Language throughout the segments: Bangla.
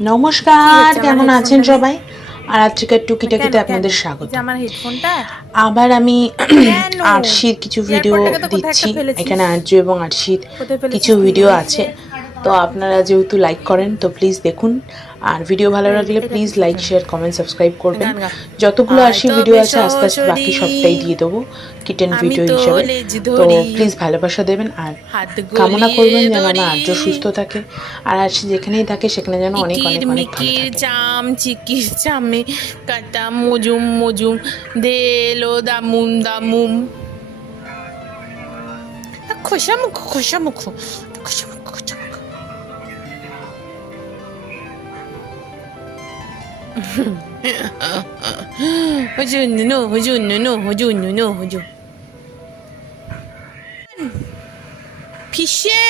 নমস্কার কেমন আছেন সবাই? আর আজকের টুকিটাকিতে টাকিতে আপনাদের স্বাগত। আবার আমি আরশির কিছু ভিডিও দিচ্ছি। এখানে আর্য এবং আরশির কিছু ভিডিও আছে। তো আপনারা যেহেতু লাইক করেন তো প্লিজ দেখুন। আর ভিডিও ভালো লাগলে please like share comment subscribe করবেন। যতগুলো আরশির ভিডিও আছে আস্তে আস্তে বাকি সবটাই দিয়ে দেবো কিটেন ভিডিও হিসেবে। তো প্লিজ ভালোবাসা দেবেন আর কামনা করবেন যেন আমার আর্য সুস্থ থাকে। আর আরশি যেখানেই থাকে সেখানে যেন অনেক অনেক অনেক চাম চিকির চামে কাটা মজুম মজুম দেলো দামুম দামুম খোসা মুখ খোসা হুজুর নুনু হুজুর নুনু হুজুর নুনু হুজুর ফিসে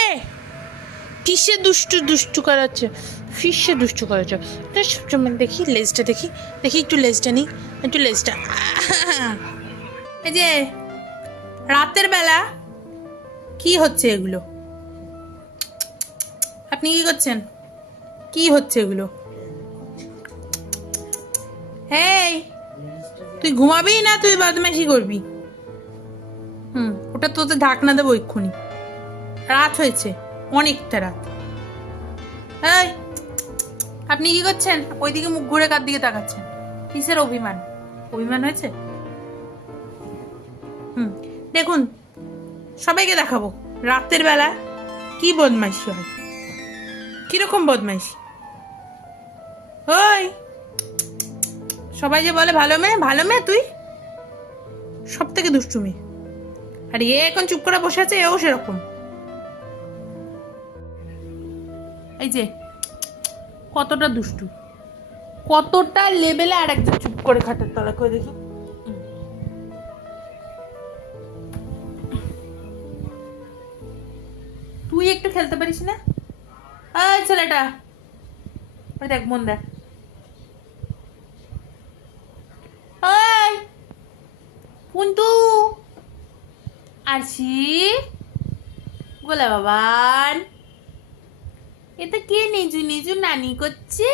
ফিসে দুষ্টু দুষ্টু করাচ্ছে ফিসে দুষ্টু করাচ্ছে সবসময় দেখি লেজটা দেখি দেখি একটু লেজটা নিই একটু লেজটা এই যে রাতের বেলা কি হচ্ছে এগুলো? আপনি কি করছেন? কি হচ্ছে এগুলো? হেই, তুই ঘুমাবি না তুই বদমাশি করবি? হুম, ওটা তোতে ঢাকনা দেবো এক্ষুনি। রাত হয়েছে, অনেকটা রাত। এই, আপনি কি করছেন? ওইদিকে মুখ ঘুরে কার দিকে তাকাচ্ছেন? কিসের অভিমান? অভিমান হয়েছে? হুম, দেখুন, সবাইকে দেখাবো, রাতের বেলা কি বদমাইশি হয়? কীরকম বদমাইশি? ওই সবাই যে বলে, ভালো মেয়ে ভালো মেয়ে তুই? সব থেকে দুষ্টু মেয়ে আর এ এখন চুপ করে বসে আছে, এও সেরকম। এই যে, কতটা দুষ্টু। কতটা লেভেলে আর একজন চুপ করে খাটের তলা করে দেখি। তুই একটু খেলতে পারিস না? ছেলেটা। দেখ মন দেখ ওই পুন্তু আরছি। গোলা বাবান। এটা কে নিজু নিজু নানি করছে?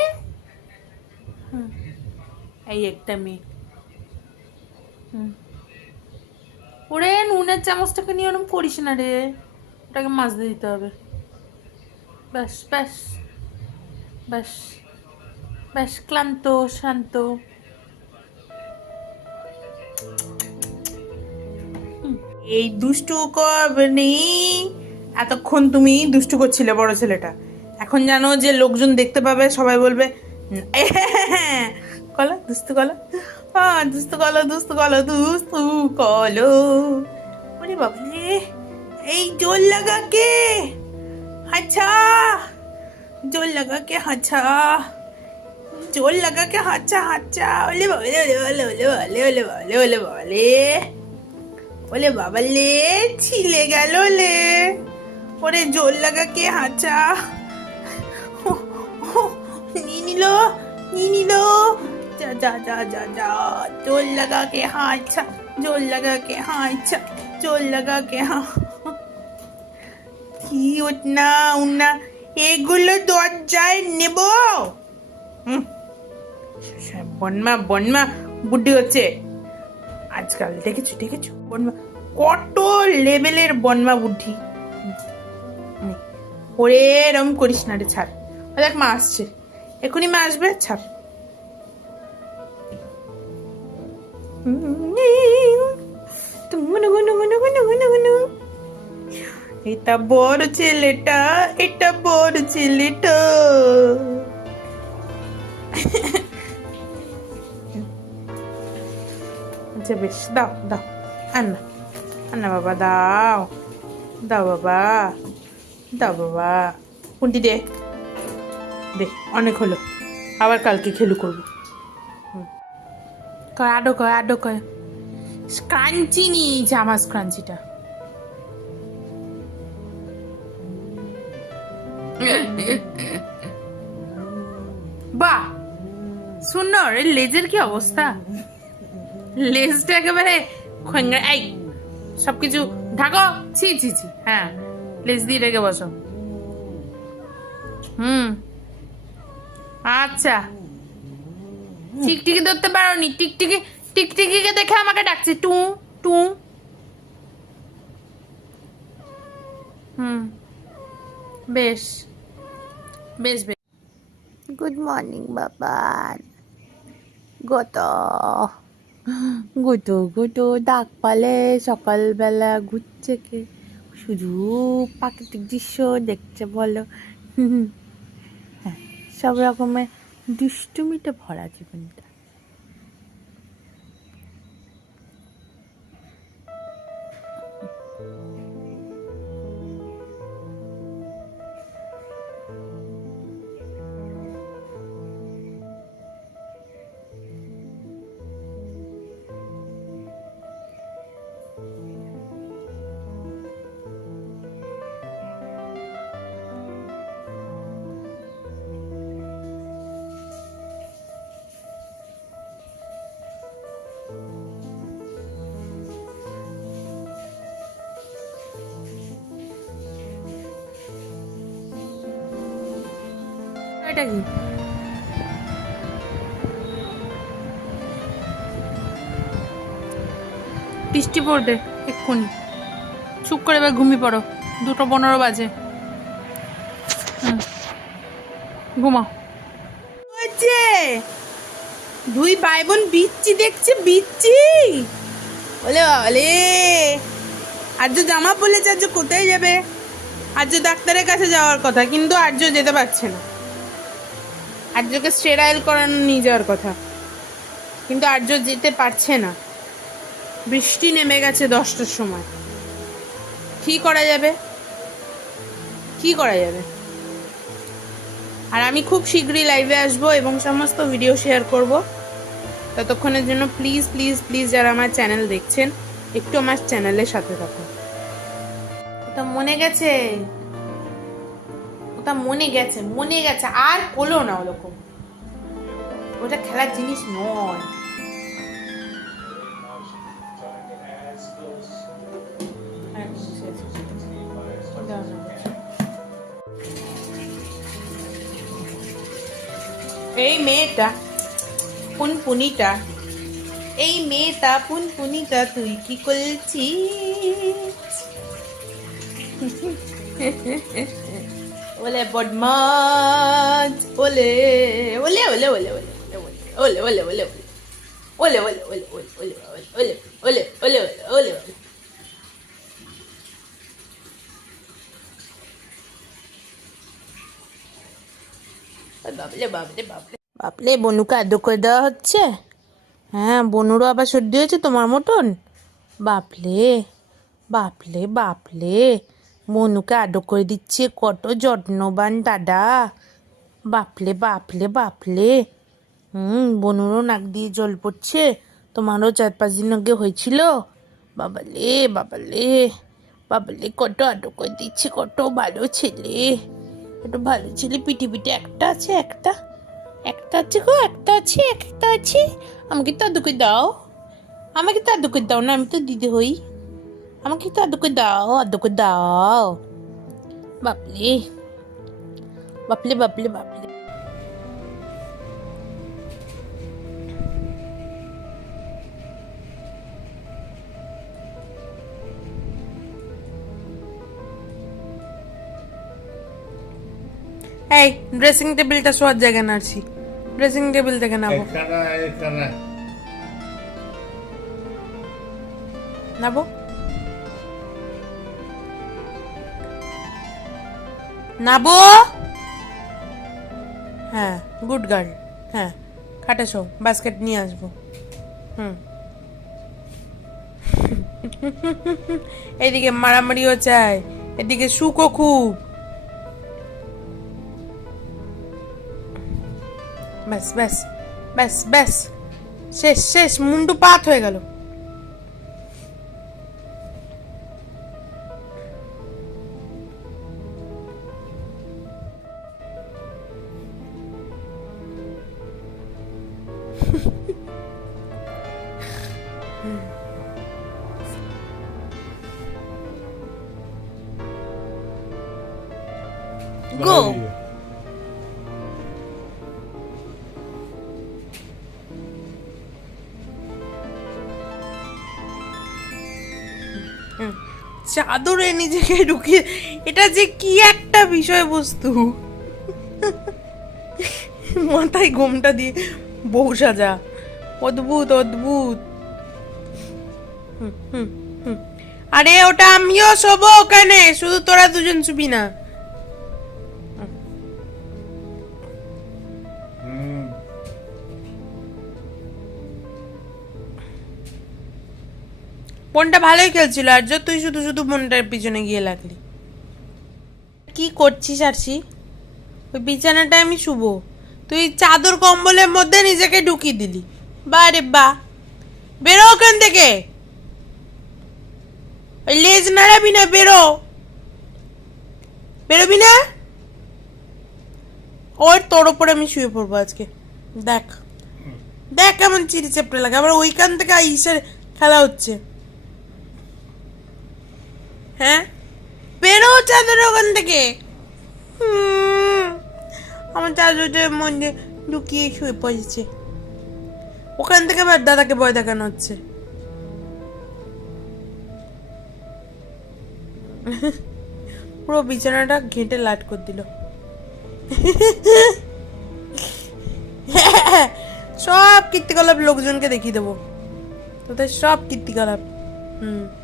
এই একটা মেয়ে। ওরে নুনের চামচটাকে নিয়ে ওরকম করিস না রে। ওটাকে মাজতে দিতে হবে। ব্যাস ব্যাস। ব্যাস। ব্যাস, ক্লান্ত, শান্ত। এই দুষ্টু নেই। এতক্ষণ তুমি দুষ্টু করছিলে বড় ছেলেটা। এখন জানো যে লোকজন দেখতে পাবে, সবাই বলবে কলো দুস্তু কলো হ্যাঁ দুস্তু কলো দুস্তু কলো দুস্তু কলো। ওরে বাবলে এই জোর লাগা কে? আচ্ছা জোর লাগা কে আচ্ছা জোর লাগা কে হাচ্ছা হাচ্ছা ওলে বাবলে ওলে বাবলে ওলে বাবলে ওলে বাবলে ওলে বাবলে ওলে বাবালে ছিলে গেল লে। ওরে জোর লাগা কে হাঁচা? নিয়ে নিল নিয়ে নিল। যা যা যা যা যা, জোর লাগা কে হাঁচা, জোর লাগা কে হাঁচা, জোর লাগা কে হা কি উঠনা উঠনা, এগুলো দরজায় নেব? বনমা বনমা, বুদ্ধি হচ্ছে। আজকাল দেখেছ দেখেছ? বনমা কত লেভেলের বনমা বুদ্ধি। নে, ওরে এরম করিস না রে ছাড়। দেখ মা আসছে। এখনই মা আসবে ছাড়। এটা বড় ছেলেটা এটা বড় ছেলেটা। আচ্ছা বেশ, দাও দাও আন্না আন্না বাবা, দাও দাও বাবা দাও বাবা। কোনটি দে দে, অনেক হলো, আবার কালকে খেলু করব। আডো কয় আডো কয় স্ক্রাঞ্চি নিয়েছে আমার স্ক্রাঞ্চিটা বাহ, সুন্দর, এই লেজের কি অবস্থা? লেজটা একেবারে এই, সবকিছু, ঢাকো, ছি ছি ছি হ্যাঁ লেজ দিয়ে রেখে বসো। হুম আচ্ছা। টিকটিকি ধরতে পারো নি টিকটিকি, টিকটিকিকে দেখে আমাকে ডাকছে, টু টু। হুম, বেশ বেশ বেশ। গুড মর্নিং বাবা গত গুটো গোটো ডাক পালে সকালবেলা ঘুরছে কে? শুধু প্রাকৃতিক দৃশ্য দেখছে বলো। হ্যাঁ সব রকমের দুষ্টুমিতে ভরা জীবনটা। এটা কি? বৃষ্টি পড়বে, এক্ষুনি। চুপ করে এবার ঘুমিয়ে পড়ো। দুটো পনেরো বাজে। হুম। ঘুমাও। দুই ভাই বোন বিচ্ছি দেখছে, বিচ্ছি! বলে বলে আর্য জামা পড়লেছে আর্য কোথায় যাবে? আর্য ডাক্তারের কাছে যাওয়ার কথা, কিন্তু আর্য যেতে পারছে না। আর্যকে স্টেরাইল করানো নিয়ে যাওয়ার কথা। কিন্তু আর্য যেতে পারছে না। বৃষ্টি নেমে গেছে দশটার সময়। কি করা যাবে? কি করা যাবে? আর আমি খুব শীঘ্রই লাইভে আসব এবং সমস্ত ভিডিও শেয়ার করব। ততক্ষণের জন্য প্লিজ প্লিজ প্লিজ যারা আমার চ্যানেল দেখছেন, একটু আমার চ্যানেলের সাথে থাকুন। ওটা মনে গেছে? ওটা মনে গেছে মনে গেছে, আর হলো না ওরকম ওটা খেলার জিনিস নয়। এই মেয়েটা, পুনপুনিটা, এই মেয়েটা, পুনপুনিটা তুই কি করছিস ওলে বদমাজ ওলে ওলে ওলে ওলে ওলে ওলে ওলে ওলে ওলে ওলে ওলে ওলে ওলে ওলে ওলে ওলে ওলে ওলে বাবলে বাবলে বাবলে বাবলে বনুকে আদর করে দেওয়া হচ্ছে হ্যাঁ বনুরও আবার সর্দি হয়েছে তোমার মতন বাপলে বাপলে বাপলে বনুকে আদর করে দিচ্ছে। কত যত্নবান দাদা। বাপলে বাপলে বাপলে। হুম, বনুরও নাক দিয়ে জল পড়ছে। তোমারও চার পাঁচ দিন আগে হয়েছিল। বাবালে বাবালে। বাবালে, কত আদর করে দিচ্ছে। কত ভালো ছেলে। কত ভালো ছেলে। পিঠে পিঠে একটা আছে, একটা। একটা আছে গো, একটা আছে একটা আছে। আমাকে তো আদুকে দাও। আমাকে তো আদুকে দাও না, আমি তো দিদি হই। আমাকে তো আদুকে দাও আদুকে দাও বাপলে বাপলে বাপলে বাপলে এই ড্রেসিং টেবিলটা শোয়ার জায়গা নাড়ছি ড্রেসিং টেবিল থেকে নাবো নাবো নাবো? হ্যাঁ গুড গার্ল হ্যাঁ খাটে শো বাস্কেট নিয়ে আসব। হুম। এইদিকে মারামারিও চাই, এদিকে সুখও খুব। ব্যাস ব্যাস ব্যাস ব্যাস। শেষ শেষ, মুন্ডু পাত হয়ে গেল। Go. চাদরে নিজেকে ঢুকিয়ে এটা যে কি একটা বিষয়বস্তু মাথায় ঘোমটা দিয়ে বউ সাজা। অদ্ভুত অদ্ভুত। আরে ওটা আমিও শোবো ওখানে শুধু তোরা দুজন শুবি না। বোনটা ভালোই খেলছিল, আর যে তুই শুধু শুধু বোনটার পিছনে গিয়ে লাগলি। কি করছিস, আরশি? ওই বিছানাটা আমি শুভ তুই চাদর কম্বলের মধ্যে নিজেকে ঢুকিয়ে দিলি। বা রে বা। বেরো ওখান থেকে। ওই লেজ নাড়াবি না, বেরো। বেরোবি না? ওর তোর ওপরে আমি শুয়ে পড়ব আজকে। দেখ। দেখ কেমন চিড়ি চেপড়ে লাগে। আবার ওইখান থেকে ইসের খেলা হচ্ছে। হ্যাঁ? বেরো চাদর ওখান থেকে। আমার চাদরটার মধ্যে ঢুকিয়ে শুয়ে পড়েছে। ওখান থেকে আবার দাদাকে ভয় দেখানো হচ্ছে। পুরো বিছানাটা ঘেঁটে লাট করে দিল। সব কীর্তিকলাপ লোকজনকে দেখিয়ে দেবো। তোদের সব কীর্তিকলাপ। হুম।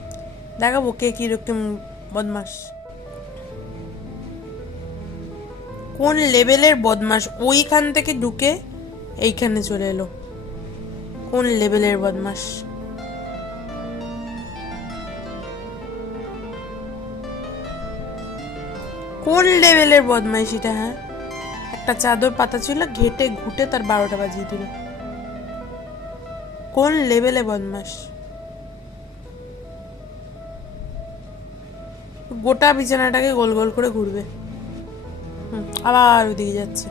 দেখাবো কে কীরকম বদমাস কোন লেভেলের বদমাস ওইখান থেকে ঢুকে এইখানে চলে এলো। কোন লেভেলের বদমাস কোন লেভেলের বদমাইশিটা হ্যাঁ? একটা চাদর পাতা ছিল, ঘেটে ঘুটে তার বারোটা বাজিয়ে দিল। কোন লেভেলে বদমাস গোটা বিছানাটাকে গোল গোল করে ঘুরবে। হুম, আবার ওদিকে যাচ্ছে।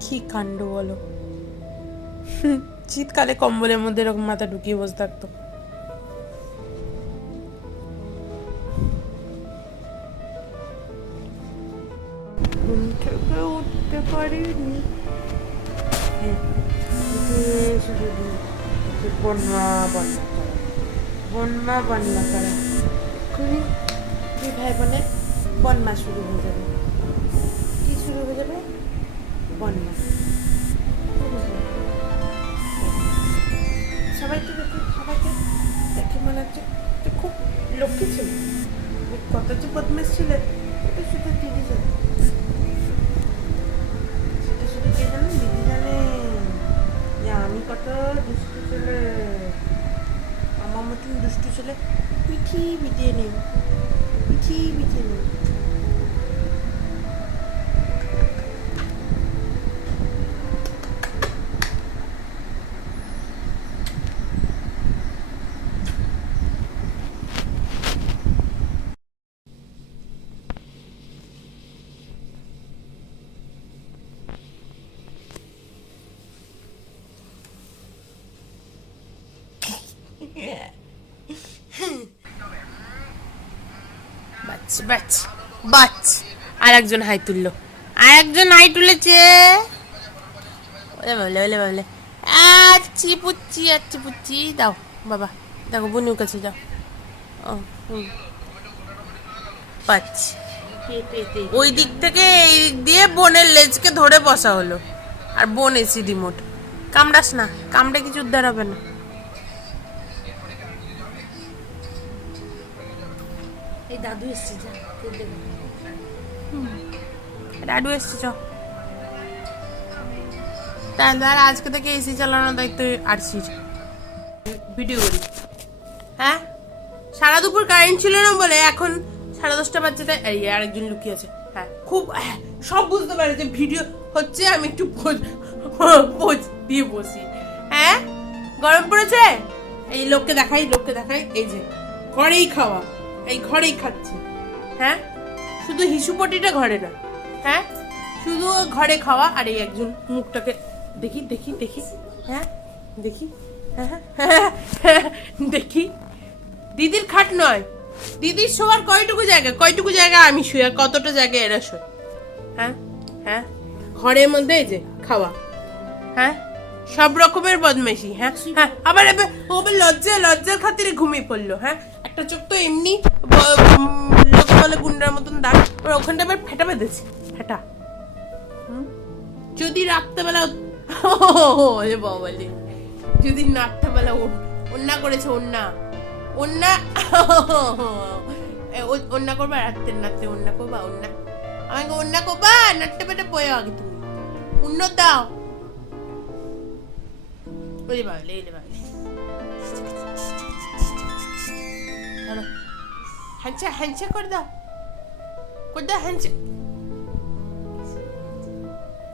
কি কাণ্ড বলো? শীতকালে কম্বলের মধ্যে এরকম মাথা ঢুকিয়ে বসে থাকতো। বন্যা বন্যা করা। বন্যা বন্যা করা। খুবই দুই ভাই বোনের বন্যা শুরু হয়ে যাবে। কি শুরু হয়ে যাবে? বন্যা। সবাইকে সবাইকে দেখে মনে হচ্ছে যে খুব লক্ষ্মী ছিল। কত যে বদমাস ছিলেন শুধু দিদি জানে। সেটা শুধু কে জানেন দিদি যে আমি কত দুষ্টু ছেলে? আমার মতন দুষ্টু ছেলে? বিটিয়ে নেই পৃথিবীতে নেই বাচ বাচ আর একজন হাই তুললো। আর একজন হাই তুলেছে। ওলে বাবলে ওলে বাবলে আচ্ছি পুচ্ছি আচ্ছি পুচ্ছি দাও, বাবা, দেখো, বুনুর কাছে যাও। পাচ্ছি ওই দিক থেকে এই দিক দিয়ে বোনের লেজকে ধরে বসা হলো। আর বোন এসি রিমোট কামড়াস না, কামড়ে কিছু উদ্ধার হবে না। এই দাদু এসছে যা। ডাডু এসছে চ। তাহলে আর আজকে থেকে এসি চালানোর দায়িত্ব আরসির। ভিডিও করি। হ্যাঁ? সারা দুপুর কারেন্ট ছিল না বলে এখন সাড়ে দশটা বাজছে তাই এই আরেকজন লুকিয়ে আছে। হ্যাঁ। খুব হ্যাঁ, সব বুঝতে পারে যে ভিডিও হচ্ছে আমি একটু পোজ পোজ দিয়ে বসি। হ্যাঁ? গরম পড়েছে? এই লোককে দেখাই লোককে দেখাই এই যে ঘরেই খাওয়া। এই ঘরেই খাচ্ছি। হ্যাঁ? শুধু হিসুপটিটা ঘরে না হ্যাঁ? শুধু ঘরে খাওয়া আর এই একজন মুখটাকে দেখি দেখি দেখি। হ্যাঁ? দেখি। হ্যাঁ, হ্যাঁ, হ্যাঁ, দেখি। দিদির খাট নয়। দিদির শোয়ার কয়টুকু জায়গা? কয়টুকু জায়গা আমি শুই আর কতটা জায়গা এরা শোয়? হ্যাঁ? হ্যাঁ? ঘরের মধ্যে যে খাওয়া। হ্যাঁ? সব রকমের বদমাইশি হ্যাঁ? হ্যাঁ আবার এবার ও লজ্জা লজ্জার খাতিরে ঘুমিয়ে পড়ল হ্যাঁ? একটা চোখ তো এমনি লোকে বলে গুন্ডার মতন দাগ। ওর ওখানটা আবার ফেটা বেঁধেছে। ফেটা। যদি রাত্রেবেলা ওরে বাবালে যদি রাত্রেবেলা অন্যা করেছে অন্যা অন্যা ও- অন্যা করবা? রাত্রে রাত্রে অন্যা করবা? অন্যা আমাকে অন্যা করবা? নাট্টে পেটে বয়ে আগে তুমি। উন্নত দাও। ওরে বাবলে ওরে বাবলে হ্যান্ডশেক হ্যান্ডশেক করে দাও করে দাও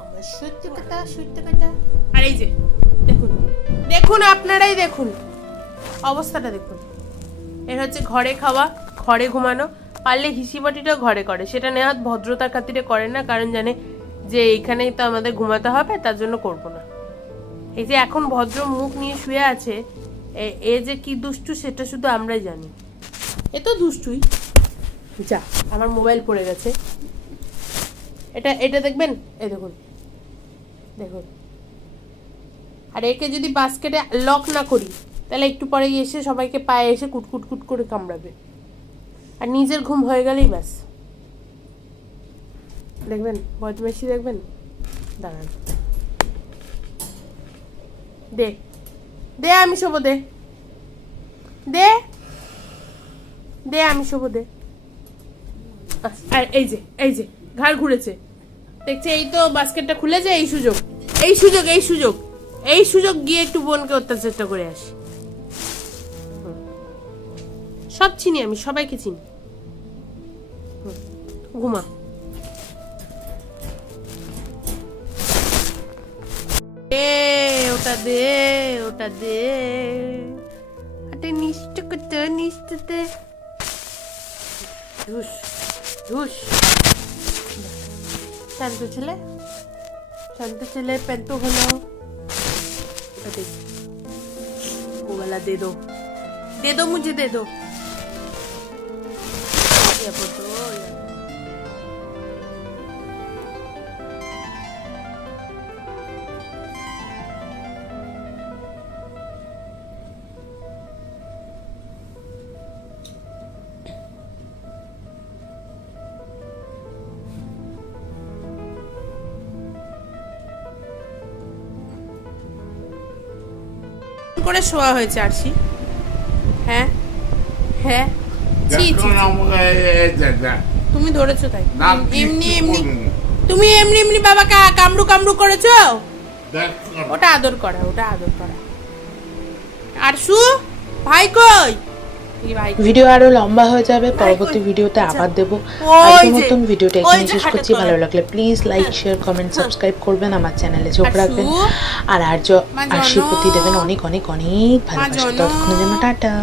আমার সত্য কথা সত্য কথা আর এই যে দেখুন। দেখুন আপনারাই দেখুন। অবস্থাটা দেখুন। এর হচ্ছে ঘরে খাওয়া ঘরে ঘুমানো। পারলে হিসিবাটিটাও ঘরে করে। সেটা নেহাত ভদ্রতার খাতিরে করে না কারণ জানে যে এইখানেই তো আমাদের ঘুমাতে হবে তার জন্য করব না। এই যে এখন ভদ্র মুখ নিয়ে শুয়ে আছে এ যে কি দুষ্টু সেটা শুধু আমরাই জানি। এ তো দুষ্টুই। যা, আমার মোবাইল পড়ে গেছে। এটা এটা দেখবেন? এই দেখুন। দেখুন। আর একে যদি বাস্কেটে লক না করি, তাহলে একটু পরে এসে সবাইকে পায়ে এসে কুটকুট কুট করে কামড়াবে। আর নিজের ঘুম হয়ে গেলেই ব্যাস। দেখবেন? বদমাইশি দেখবেন? দাঁড়ান। দে। দে আমি শোবো, দে। দে। দে, আমি শোবো, দে। এই যে এই যে, ঘাড় ঘুরেছে। দেখছে, এই তো বাস্কেটটা খুলেছে এই সুযোগ। এই সুযোগ এই সুযোগ। এই সুযোগ গিয়ে একটু বোনকে অত্যাচারটা করে আসি। সব চিনি আমি, সবাইকে চিনি। ঘুমা। দে, ওটা দে ওটা দে। করতে নিষ্ট দে ধুস ধুস শান্ত ছেলে শান্ত ছেলে পেন্ত হলো ওটা दे वो वाला दे दो दे दो मुझे दे दो ये फोटो করে শোয়া হয়েছে আরশি হ্যাঁ? হ্যাঁ? তুমি ধরেছো তাই। এমনি এমনি। তুমি এমনি এমনি বাবাকে কামড়ু কামড়ু করেছ? ওটা আদর করা, ওটা আদর করা। আর এই ভাই কই? ভিডিও আরও লম্বা হয়ে যাবে পরবর্তী ভিডিওতে আবার দেবো। নতুন আজকের মতন ভিডিওটা এখানে শেষ করছি ভালো লাগলে please like share comment subscribe করবেন আমার চ্যানেলে চোখ রাখবেন? আর আর্য আশীর্বতি আশীর দেবেন অনেক অনেক অনেক ভালোবাসা? ততক্ষণের জন্য টাটা।